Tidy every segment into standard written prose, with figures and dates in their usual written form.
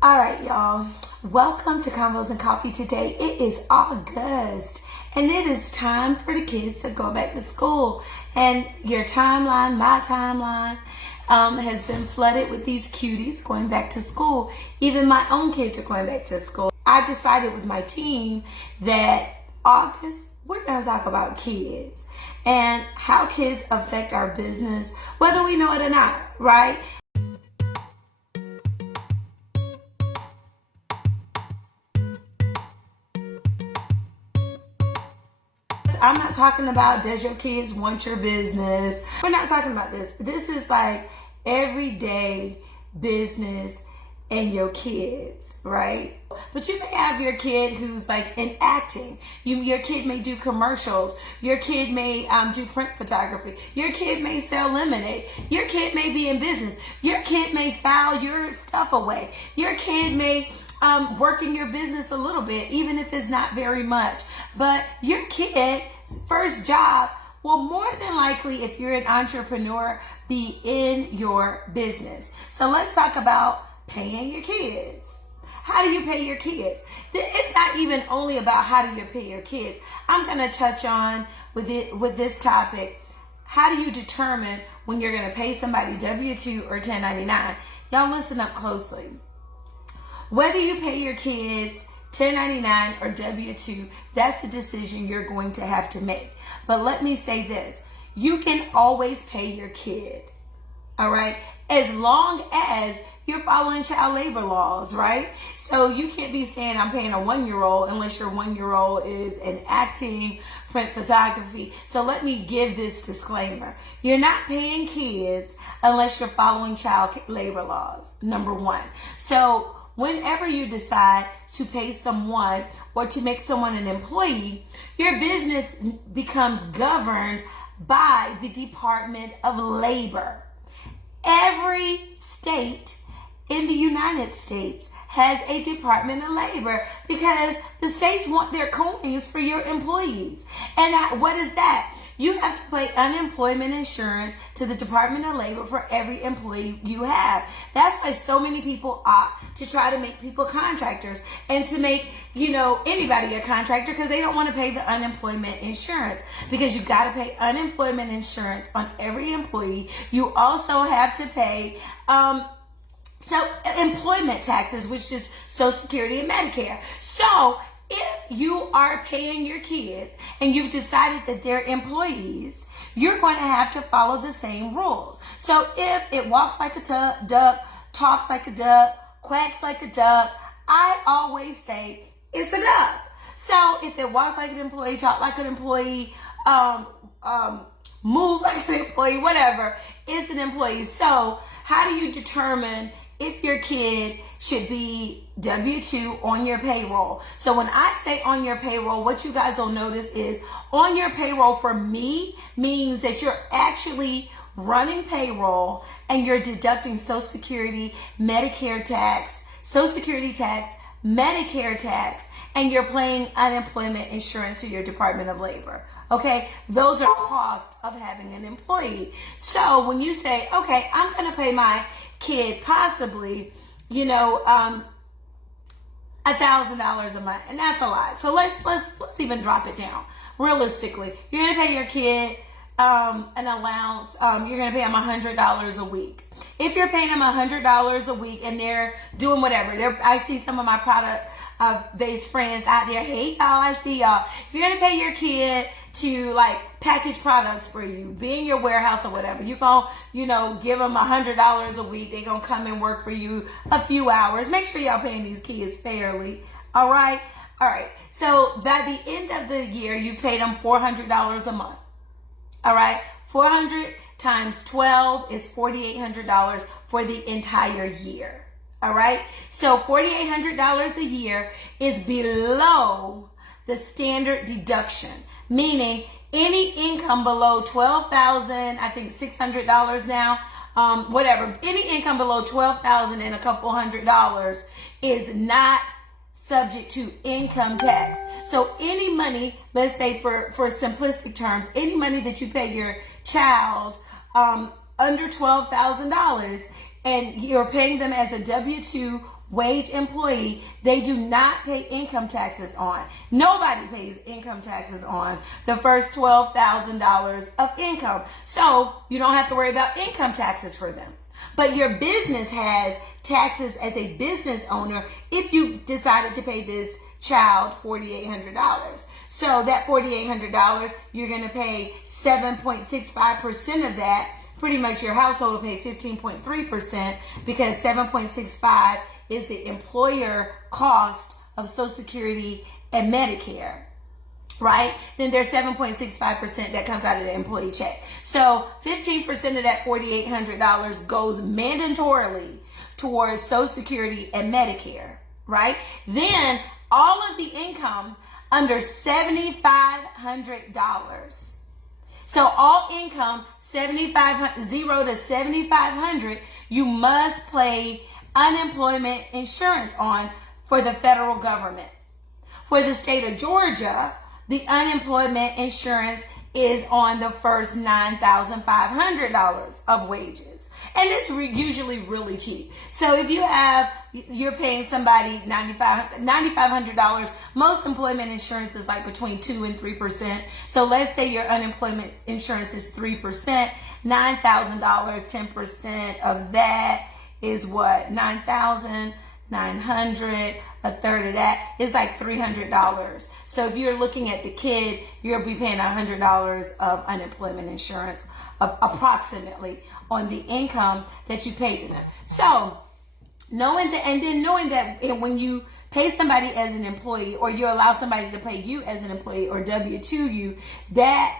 All right, y'all. Welcome to Convos and Coffee today. It is August, and it is time for the kids to go back to school. And your timeline, my timeline, has been flooded with these cuties going back to school. Even my own kids are going back to school. I decided with my team that August, we're going to talk about kids and how kids affect our business, whether we know it or not, right? I'm not talking about does your kids want your business. We're not talking about this. This is like everyday business and your kids, right? But you may have your kid who's like in acting. Your kid may do commercials. Your kid may do print photography. Your kid may sell lemonade. Your kid may be in business. Your kid may file your stuff away. Your kid may work in your business a little bit, even if it's not very much. But your kid's first job will more than likely, if you're an entrepreneur, be in your business. So let's talk about paying your kids. How do you pay your kids? It's not even only about how do you pay your kids. I'm going to touch on with this topic. How do you determine when you're going to pay somebody W-2 or 1099? Y'all listen up closely. Whether you pay your kids 1099 or W-2, that's a decision you're going to have to make. But let me say this. You can always pay your kid, all right? As long as you're following child labor laws, right? So you can't be saying I'm paying a 1-year-old unless your 1-year-old is in acting, print photography. So let me give this disclaimer. You're not paying kids unless you're following child labor laws, number one. So whenever you decide to pay someone or to make someone an employee, your business becomes governed by the Department of Labor. Every state in the United States has a Department of Labor because the states want their coins for your employees. And what is that? You have to pay unemployment insurance to the Department of Labor for every employee you have. That's why so many people opt to try to make people contractors and to make, anybody a contractor because they don't want to pay the unemployment insurance, because you got to pay unemployment insurance on every employee. You also have to pay employment taxes, which is Social Security and Medicare. So if you are paying your kids and you've decided that they're employees, you're going to have to follow the same rules. So if it walks like a duck, talks like a duck, quacks like a duck, I always say it's a duck. So if it walks like an employee, talk like an employee, move like an employee, whatever, it's an employee. So how do you determine if your kid should be W-2 on your payroll? So when I say on your payroll, what you guys will notice is on your payroll for me means that you're actually running payroll and you're deducting Social Security, Medicare tax, Social Security tax, Medicare tax, and you're paying unemployment insurance to your Department of Labor. Okay, those are costs of having an employee. So when you say, okay, I'm going to pay my kid possibly, $1,000 a month, and that's a lot. So let's even drop it down. Realistically, you're going to pay your kid an allowance. You're going to pay them $100 a week. If you're paying them $100 a week and they're doing whatever, I see some of my product-based friends out there. Hey, y'all, I see y'all. If you're going to pay your kid to package products for you, be in your warehouse or whatever, you're going to, give them $100 a week. They're going to come and work for you a few hours. Make sure y'all paying these kids fairly. All right. All right. So by the end of the year, you paid them $400 a month. All right. 400 times 12 is $4,800 for the entire year. All right. So $4,800 a year is below the standard deduction, meaning any income below $12,000, I think $600 now, whatever, any income below $12,000 and a couple $100 is not subject to income tax. So any money, let's say for simplistic terms, any money that you pay your child under $12,000 and you're paying them as a W-2 wage employee, they do not pay income taxes on. Nobody pays income taxes on the first $12,000 of income. So you don't have to worry about income taxes for them. But your business has taxes as a business owner if you decided to pay this child $4,800. So that $4,800, you're going to pay 7.65% of that. Pretty much your household will pay 15.3% because 7.65 is the employer cost of Social Security and Medicare, right? Then there's 7.65% that comes out of the employee check. So 15% of that $4,800 goes mandatorily towards Social Security and Medicare, right? Then all of the income under $7,500. So all income, 7,500, 0 to 7,500, you must pay unemployment insurance on for the federal government. For the state of Georgia, the unemployment insurance is on the first $9,500 of wages. And it's usually really cheap. So if you're paying somebody $9,500, most employment insurance is like between 2 and 3%. So let's say your unemployment insurance is 3%, $9,000, 10% of that is what? $9,900. A third of that is like $300. So if you're looking at the kid, you'll be paying $100 of unemployment insurance approximately on the income that you pay to them. So knowing that when you pay somebody as an employee, or you allow somebody to pay you as an employee or W-2 you, that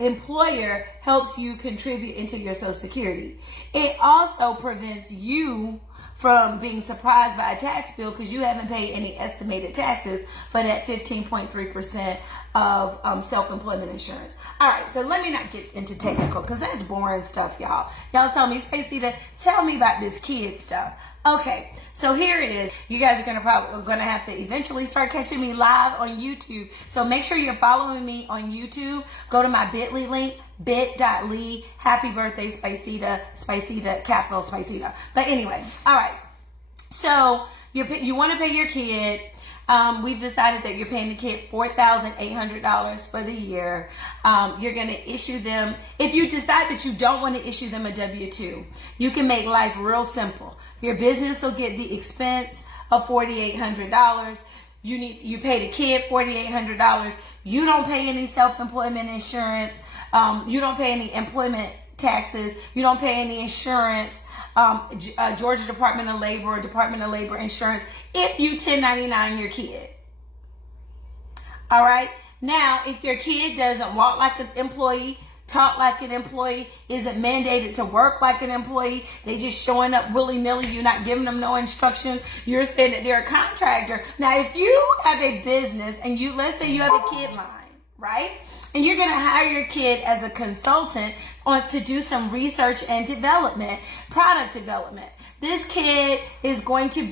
employer helps you contribute into your Social Security. It also prevents you from being surprised by a tax bill because you haven't paid any estimated taxes for that 15.3% of self-employment insurance. All right, so let me not get into technical because that's boring stuff, y'all. Y'all tell me, Spiceda, tell me about this kid stuff. Okay, so here it is. You guys are gonna have to eventually start catching me live on YouTube. So make sure you're following me on YouTube. Go to my bit.ly link, bit.ly, happy birthday Spiceda, Spiceda, capital Spiceda. But anyway, all right. So you want to pay your kid. We've decided that you're paying the kid $4,800 for the year. You're going to issue them. If you decide that you don't want to issue them a W-2, you can make life real simple. Your business will get the expense of $4,800. You pay the kid $4,800. You don't pay any self-employment insurance. You don't pay any employment taxes. You don't pay any insurance. Georgia Department of Labor insurance if you 1099 your kid. All right. Now, if your kid doesn't walk like an employee, talk like an employee, isn't mandated to work like an employee, they just showing up willy-nilly, you're not giving them no instruction, you're saying that they're a contractor. Now, if you have a business and let's say you have a kid line, right? And you're going to hire your kid as a consultant to do some research and development, product development. This kid is going to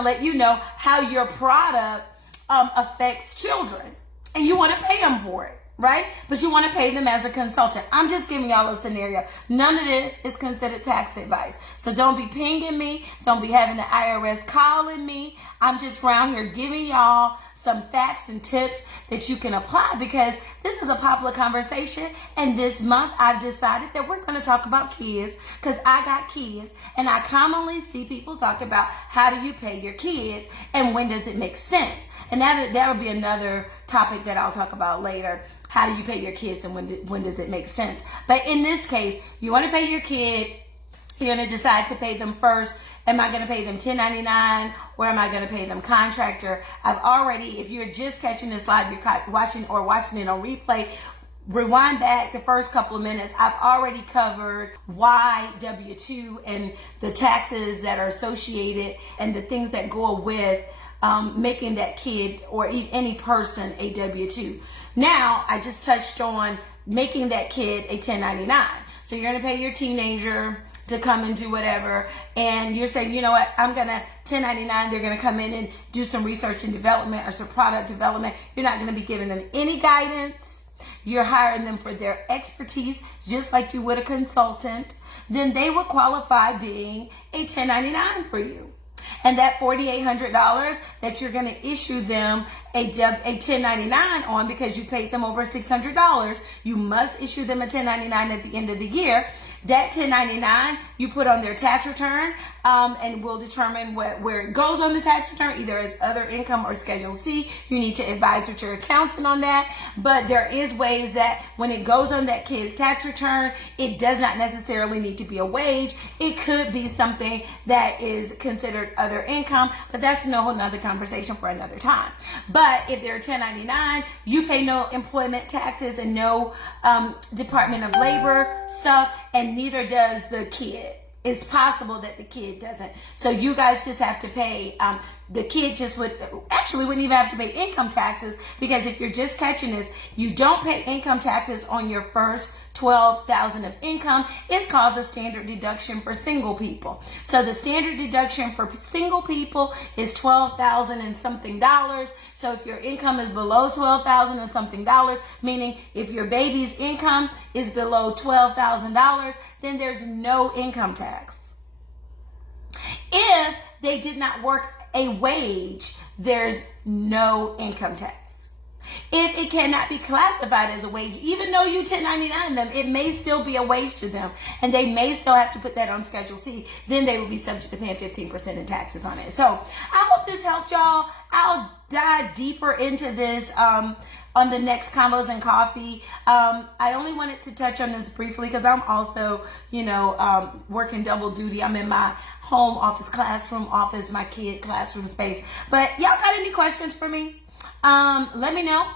let you know how your product affects children. And you want to pay them for it, right? But you want to pay them as a consultant. I'm just giving y'all a scenario. None of this is considered tax advice. So don't be pinging me. Don't be having the IRS calling me. I'm just around here giving y'all some facts and tips that you can apply because this is a popular conversation. And this month I've decided that we're going to talk about kids because I got kids and I commonly see people talk about how do you pay your kids and when does it make sense? And that'll be another topic that I'll talk about later. How do you pay your kids and when does it make sense? But in this case, you want to pay your kid. You're going to decide to pay them first. Am I going to pay them 1099 or am I going to pay them contractor? If you're just catching this live, you're watching it on replay, rewind back the first couple of minutes. I've already covered why W-2 and the taxes that are associated and the things that go with making that kid or any person a W-2. Now, I just touched on making that kid a 1099. So you're going to pay your teenager to come and do whatever, and you're saying, you know what, I'm going to 1099, they're going to come in and do some research and development or some product development. You're not going to be giving them any guidance. You're hiring them for their expertise, just like you would a consultant. then they would qualify being a 1099 for you. And that $4,800 that you're going to issue them a 1099 on, because you paid them over $600, you must issue them a 1099 at the end of the year. That 1099 you put on their tax return, and we'll determine where it goes on the tax return, either as other income or Schedule C. You need to advise with your accountant on that. But there is ways that when it goes on that kid's tax return, it does not necessarily need to be a wage. It could be something that is considered other income, but that's another conversation for another time. But if they're 1099, you pay no employment taxes and no Department of Labor stuff, and neither does the kid. It's possible that the kid doesn't. So you guys just have to pay, the kid wouldn't even have to pay income taxes, because if you're just catching this, you don't pay income taxes on your first $12,000 of income. It's called the standard deduction for single people. So the standard deduction for single people is $12,000 and something dollars. So if your income is below $12,000 and something dollars, meaning if your baby's income is below $12,000, then there's no income tax. If they did not work a wage, there's no income tax. If it cannot be classified as a wage, even though you 1099 them, it may still be a wage to them, and they may still have to put that on Schedule C. Then they will be subject to paying 15% in taxes on it. So I hope this helped y'all. I'll dive deeper into this on the next Convos and Coffee. I only wanted to touch on this briefly because I'm also, working double duty. I'm in my home office, my kid classroom space. But y'all got any questions for me? Let me know.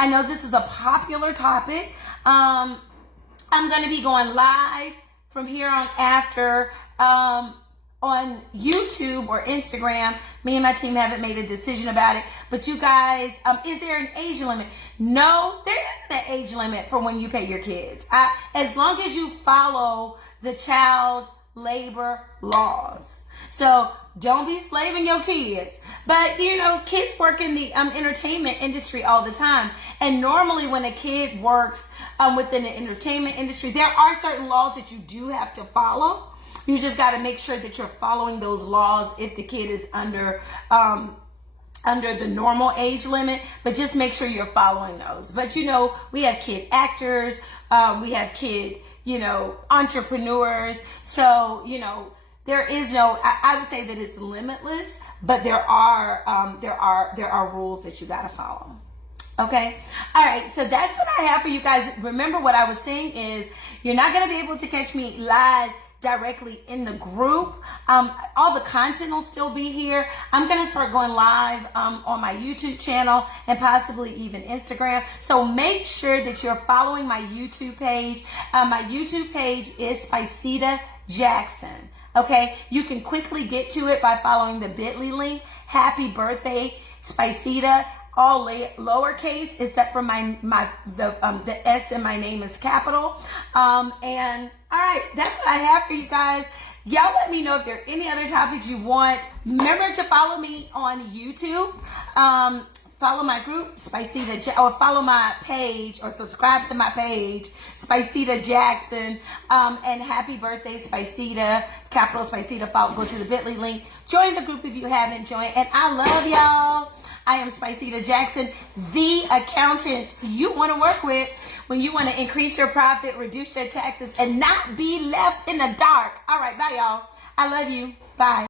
I know this is a popular topic. I'm going to be going live from here on after on YouTube or Instagram. Me and my team haven't made a decision about it. But you guys, is there an age limit? No, there isn't an age limit for when you pay your kids. As long as you follow the child labor laws. So don't be slaving your kids. But, kids work in the entertainment industry all the time. And normally when a kid works within the entertainment industry, there are certain laws that you do have to follow. You just got to make sure that you're following those laws if the kid is under the normal age limit, but just make sure you're following those. But, we have kid actors, we have kid, entrepreneurs. So, there is no, I would say that it's limitless, but there are rules that you got to follow. Okay. All right. So that's what I have for you guys. Remember, what I was saying is you're not going to be able to catch me live directly in the group. All the content will still be here. I'm going to start going live on my YouTube channel and possibly even Instagram. So make sure that you're following my YouTube page. My YouTube page is Spiceda Jackson. Okay, you can quickly get to it by following the bit.ly link. Happy birthday, Spiceda. All lowercase except for the S in my name is capital. And all right, that's what I have for you guys. Y'all let me know if there are any other topics you want. Remember to follow me on YouTube. Follow my group, Spiceda, or follow my page, or subscribe to my page, Spiceda Jackson. And happy birthday, Spiceda, capital Spiceda. Go to the bit.ly link. Join the group if you haven't joined. And I love y'all. I am Spiceda Jackson, the accountant you want to work with when you want to increase your profit, reduce your taxes, and not be left in the dark. All right, bye, y'all. I love you. Bye.